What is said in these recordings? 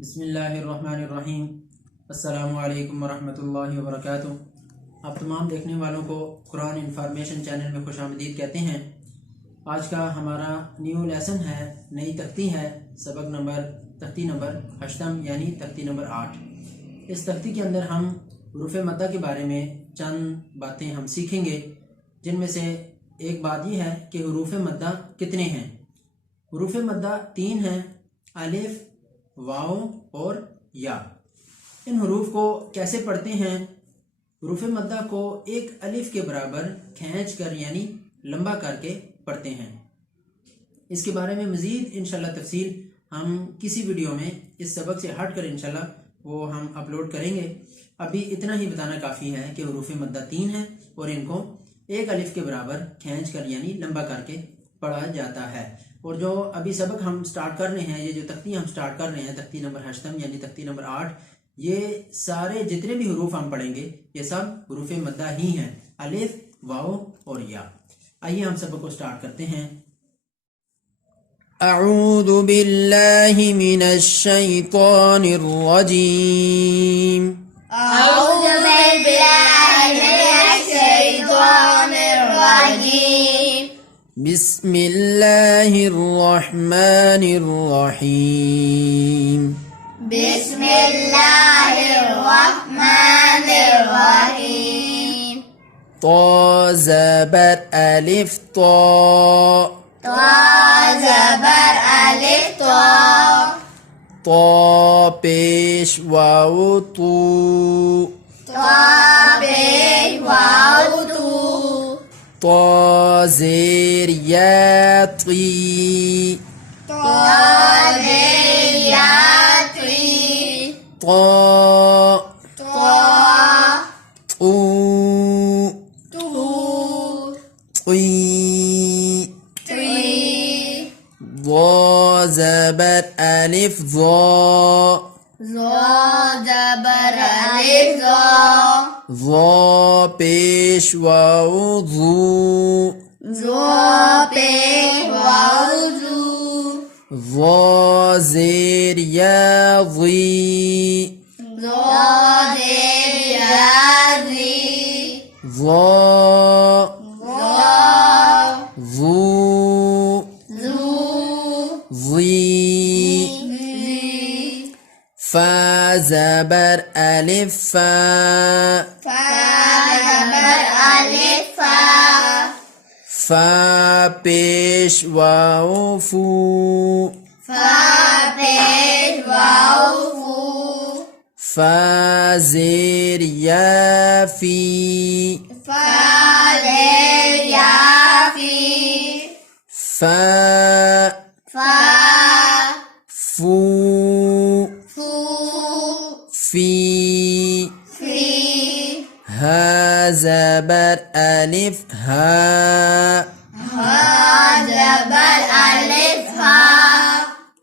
بسم اللہ الرحمن الرحیم۔ السلام علیکم ورحمۃ اللہ وبرکاتہ۔ آپ تمام دیکھنے والوں کو قرآن انفارمیشن چینل میں خوش آمدید کہتے ہیں۔ آج کا ہمارا نیو لیسن ہے، نئی تختی ہے، تختی نمبر 8 یعنی تختی نمبر 8۔ اس تختی کے اندر ہم حروف مدہ کے بارے میں چند باتیں ہم سیکھیں گے، جن میں سے ایک بات یہ ہے کہ حروف مدہ کتنے ہیں۔ حروف مدہ 3 ہیں، الف، واو اور یا۔ ان حروف کو کیسے پڑھتے ہیں؟ حروف مدہ کو ایک الف کے برابر کھینچ کر یعنی لمبا کر کے پڑھتے ہیں۔ اس کے بارے میں مزید انشاءاللہ تفصیل ہم کسی ویڈیو میں اس سبق سے ہٹ کر انشاءاللہ وہ ہم اپلوڈ کریں گے۔ ابھی اتنا ہی بتانا کافی ہے کہ حروف مدہ 3 ہیں اور ان کو ایک الف کے برابر کھینچ کر یعنی لمبا کر کے پڑھا جاتا ہے۔ اور جو ابھی سبق ہم سٹارٹ کر رہے ہیں، یہ جو تختی ہم سٹارٹ کر رہے ہیں، تختی نمبر 8 یعنی تختی نمبر 8، یہ سارے جتنے بھی حروف ہم پڑھیں گے یہ سب حروف مدہ ہی ہیں، الف، واو اور یا۔ آئیے ہم سبق کو سٹارٹ کرتے ہیں۔ اعوذ باللہ من الشیطان الرجیم۔ أعوذ بالله من الشيطان الرجيم. بسم اللہ الرحمن الرحیم۔ بسم الله الرحمن الرحيم. طا زبر الف طا، طا زبر ألف طا. طا پیش واو تو، طا پیش واو تو. طا زیر یا طی، طا زیر یا طی. طا طا طو تو. طی، طي. ضا زبر الف ضا، ظا زبر ألف ظا. ضا پیش واو ضو، ظا پیش واو ظو. ضا زیر یا ضی، ظا زیر یا ذی. ضا ظا ضو ذو. ضی، ذی. فا زبر الف فا، فا زبر ألف فا. فا پیش واو فو، فا پیش واو فو. فا زیر یا فی، فا زیر یا فی. فا فا فو فو. فی، فی. ها زبر الف ها، ها زبر ألف ها.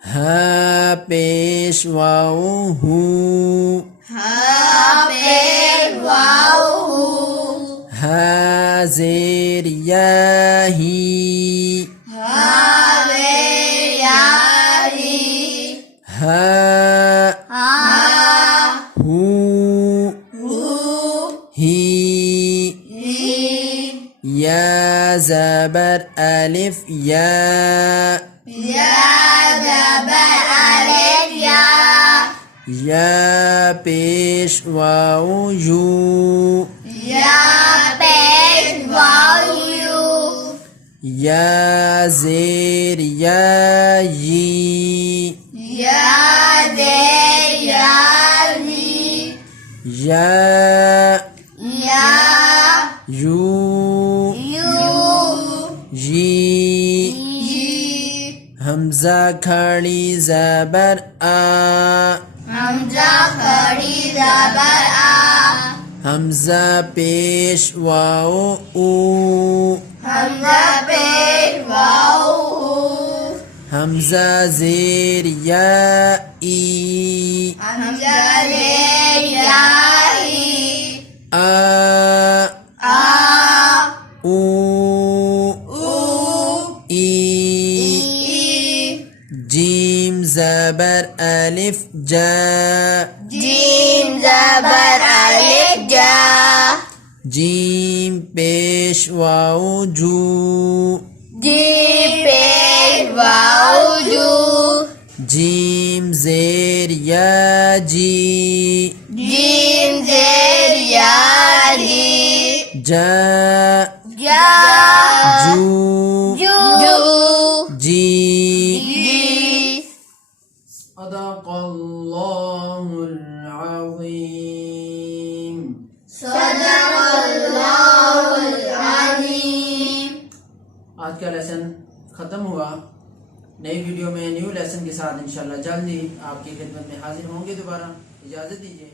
ها پیش واو هو، ها پیش واو هو. ها زیر یا ہی، ها زیر یا هی. ها ها هو هو. ہی، هی. یا زبر الف یا، یا زبر ألف یا. یا پیش واو یو، یا پیش واو یو. یا زیر یا یی، یا زیر یا ذی. یا یا یو یو. یی، یی. حمزہ کھڑی زبر آ، حمزہ کھڑی زبر آ. حمزہ پیش واو او، حمزہ پیش واو ہو. حمزہ زیر یا ای، حمزہ زیر یا ای. آ آ او او. ای، ای. جیم زبر الف الف جا جیم زبر الف جا جیم پیش واو جو جیم پیش واو جو جیم زیر یا جی جیم زیر یا جی جا جا جو جو جی جی صدق اللہ العظیم. صدق اللہ العظیم. آج کا لیسن ختم ہوا. نئی ویڈیو میں نیو لیسن کے ساتھ انشاءاللہ جلدی آپ کی خدمت میں حاضر ہوں گے. دوبارہ اجازت دیجیے.